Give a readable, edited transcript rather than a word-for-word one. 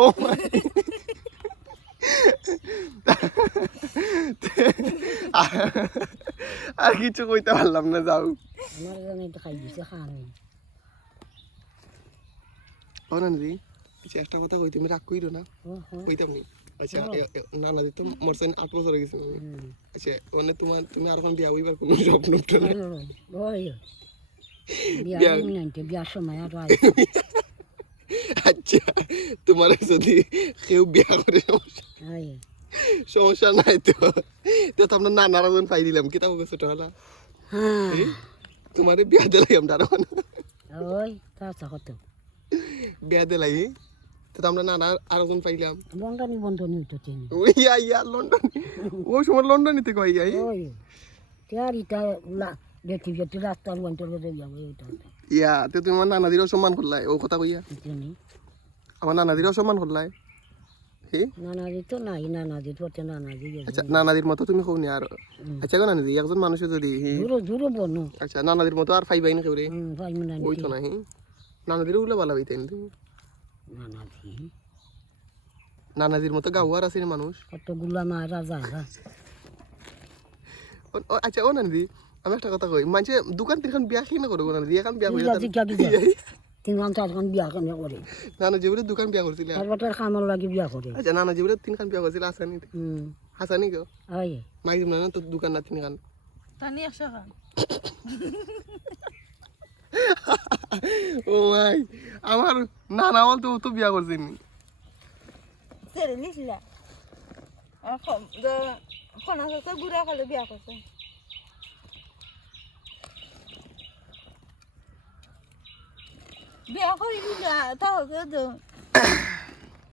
ও মাই আর কিছু কইতে পারলাম না যাও আমার জানে তো খাই দিছে খানি ও নানি আচ্ছা একটা কথা কই তুমি রাগ কইরো না ও ও কইতাম নি আচ্ছা নানা দি তো মরছেন 8 বছর হয়ে গেছে আচ্ছা মানে তুমি আর এখন বিয়া হইবার কোনো স্বপ্ন টনে ওই বিয়া মিনান্তে বিয়া সময় আর আই আচ্ছা তোমার যদি কেউ বিয়া করে আই সমস্যা নাই তো তো আমরা নানার জন পাই দিলাম কি তাও ছোট হলা হ্যাঁ তোমারে বিয়া দিলাই আমরা ওই তা কত বিয়া দিলাই তো আমরা নানা আরেকজন পাইলাম বন্ধনী তো চিনি ইয়া ইয়া লন্ডন ওই সময় লন্ডনিতে কই যাই ওই তেয়ারিটা দেখি যে রাস্তার বন্ধ করে যাবো এইটা ইয়া তো তুমি আমার নানাদির অসম্মান করলাই ও কথা কইয়া চিনি আমার নানাদির অসম্মান করলাই হে নানাজি তো নাই নানাজি তো নানাজি আচ্ছা নানাদির মতো তুমি কওনি আর আচ্ছা গো নানাদি একজন মানুষে যদি জুরো জুরো বনো আচ্ছা নানাদির মতো আর পাইবাই না কেউ রে ভাই মিনান ওই তো নাই নানাদির উল্লে ভালো হইতেন তুমি নানাজি নানাদির মতো গাওয়ার আছে রে মানুষ কতগুলা মারা যায় আচ্ছা ও নানাদি আমি একটা কথা কই মানছে দোকান তিনখান বিয়া কি না করবো নানাদি এখন বিয়া করে তিন ঘন্টা এখন বিয়া কেন করে নানা জীবনে দোকান বিয়া করছিল তারপর খামার লাগি বিয়া করে আচ্ছা নানা জীবনে তিনখান বিয়া করছিল আসানি হাসানি কেউ ওই মাই তুমি না তো দোকান না তিনখান টানি একশো খান ও ভাই আমার নানা বল তো বিয়া করছিনি ছেড়ে নিছিলা ফোনা করছে বুড়া কালে বিয়া করছে বিয়া করি তাহলে তো